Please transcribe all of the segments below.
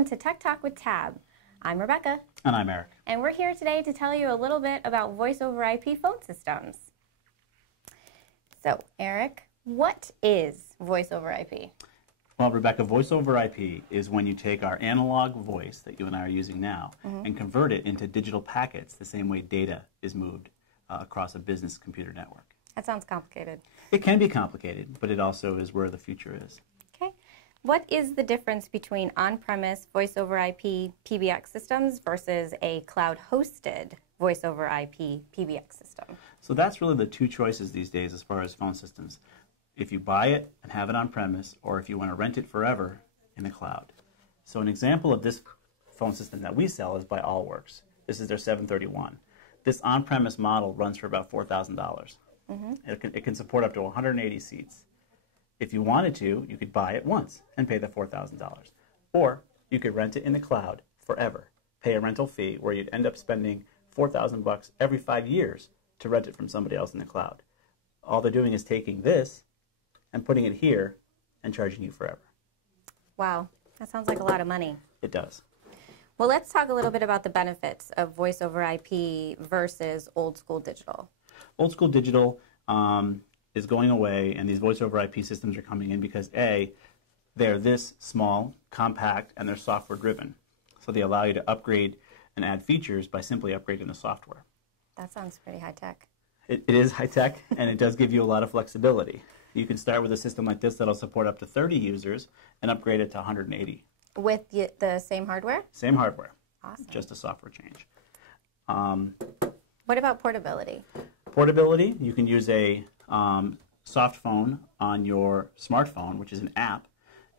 Welcome to Tech Talk with Tab. I'm Rebecca. And I'm Eric. And we're here today to tell you a little bit about voice over IP phone systems. So, Eric, what is voice over IP? Well, Rebecca, voice over IP is when you take our analog voice that you and I are using now and convert it into digital packets the same way data is moved across a business computer network. That sounds complicated. It can be complicated, but it also is where the future is. Okay. What is the difference between on-premise voice over IP PBX systems versus a cloud-hosted voice over IP PBX system? So that's really the two choices these days as far as phone systems. If you buy it and have it on-premise, or if you want to rent it forever in the cloud. So an example of this phone system that we sell is by Allworks. This is their 731. This on-premise model runs for about $4,000. It can support up to 180 seats. If you wanted to, you could buy it once and pay the $4,000. Or you could rent it in the cloud forever, pay a rental fee where you'd end up spending $4,000 every 5 years to rent it from somebody else in the cloud. All they're doing is taking this and putting it here and charging you forever. Wow, that sounds like a lot of money. It does. Well, let's talk a little bit about the benefits of voice over IP versus old school digital. Old school digital is going away, and these voice over IP systems are coming in because A, they're this small, compact, and they're software driven. So they allow you to upgrade and add features by simply upgrading the software. That sounds pretty high tech. It is high tech, and it does give you a lot of flexibility. You can start with a system like this that'll support up to 30 users and upgrade it to 180. With the same hardware? Same hardware. Awesome. Just a software change. What about portability? Portability, you can use a soft phone on your smartphone, which is an app,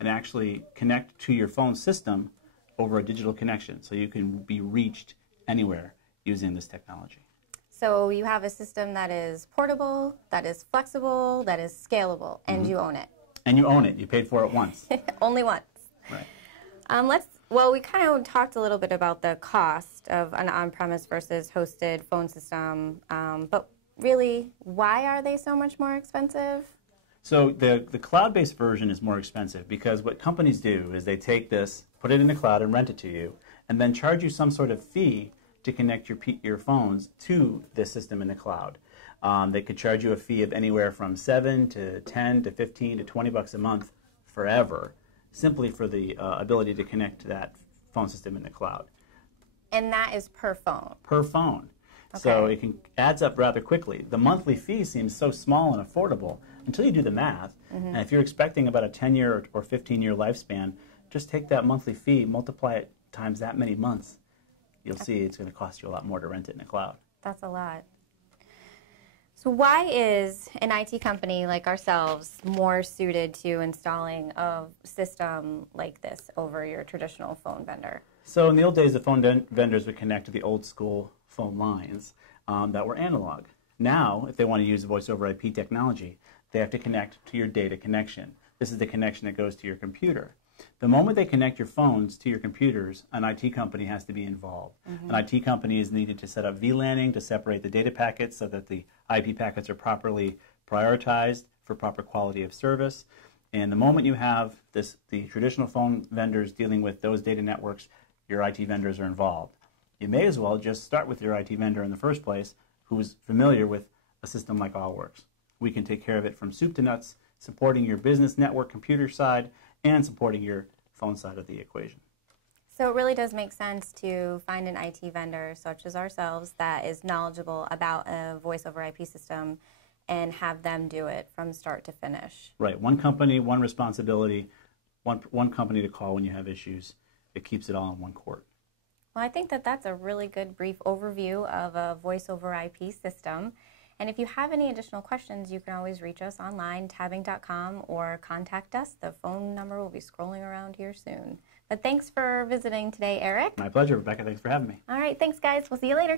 and actually connect to your phone system over a digital connection. So you can be reached anywhere using this technology. So you have a system that is portable, that is flexible, that is scalable, and you own it. And you own it. You paid for it once. Only once. Right. Well, we kind of talked a little bit about the cost of an on-premise versus hosted phone system, but really, why are they so much more expensive? So the cloud-based version is more expensive because what companies do is they take this, put it in the cloud and rent it to you, and then charge you some sort of fee to connect your phones to this system in the cloud. They could charge you a fee of anywhere from $7 to $10 to $15 to $20 a month forever, simply for the ability to connect to that phone system in the cloud. And that is per phone? Per phone. Okay. So it adds up rather quickly. The monthly fee seems so small and affordable until you do the math. And if you're expecting about a 10-year or 15-year lifespan, just take that monthly fee, multiply it times that many months. You'll see it's going to cost you a lot more to rent it in the cloud. That's a lot. So why is an IT company like ourselves more suited to installing a system like this over your traditional phone vendor? So in the old days, the phone vendors would connect to the old school phone lines that were analog. Now, if they want to use voice over IP technology, they have to connect to your data connection. This is the connection that goes to your computer. The moment they connect your phones to your computers, an IT company has to be involved. An IT company is needed to set up VLANing to separate the data packets so that the IP packets are properly prioritized for proper quality of service. And the moment you have the traditional phone vendors dealing with those data networks, your IT vendors are involved. You may as well just start with your IT vendor in the first place who is familiar with a system like Allworks. We can take care of it from soup to nuts, supporting your business network computer side and supporting your phone side of the equation. So it really does make sense to find an IT vendor such as ourselves that is knowledgeable about a voice over IP system and have them do it from start to finish. Right. One company, one responsibility, one company to call when you have issues. It keeps it all in one court. Well, I think that that's a really good brief overview of a voice over IP system. And if you have any additional questions, you can always reach us online, tabbing.com, or contact us. The phone number will be scrolling around here soon. But thanks for visiting today, Eric. My pleasure, Rebecca. Thanks for having me. All right, thanks, guys. We'll see you later.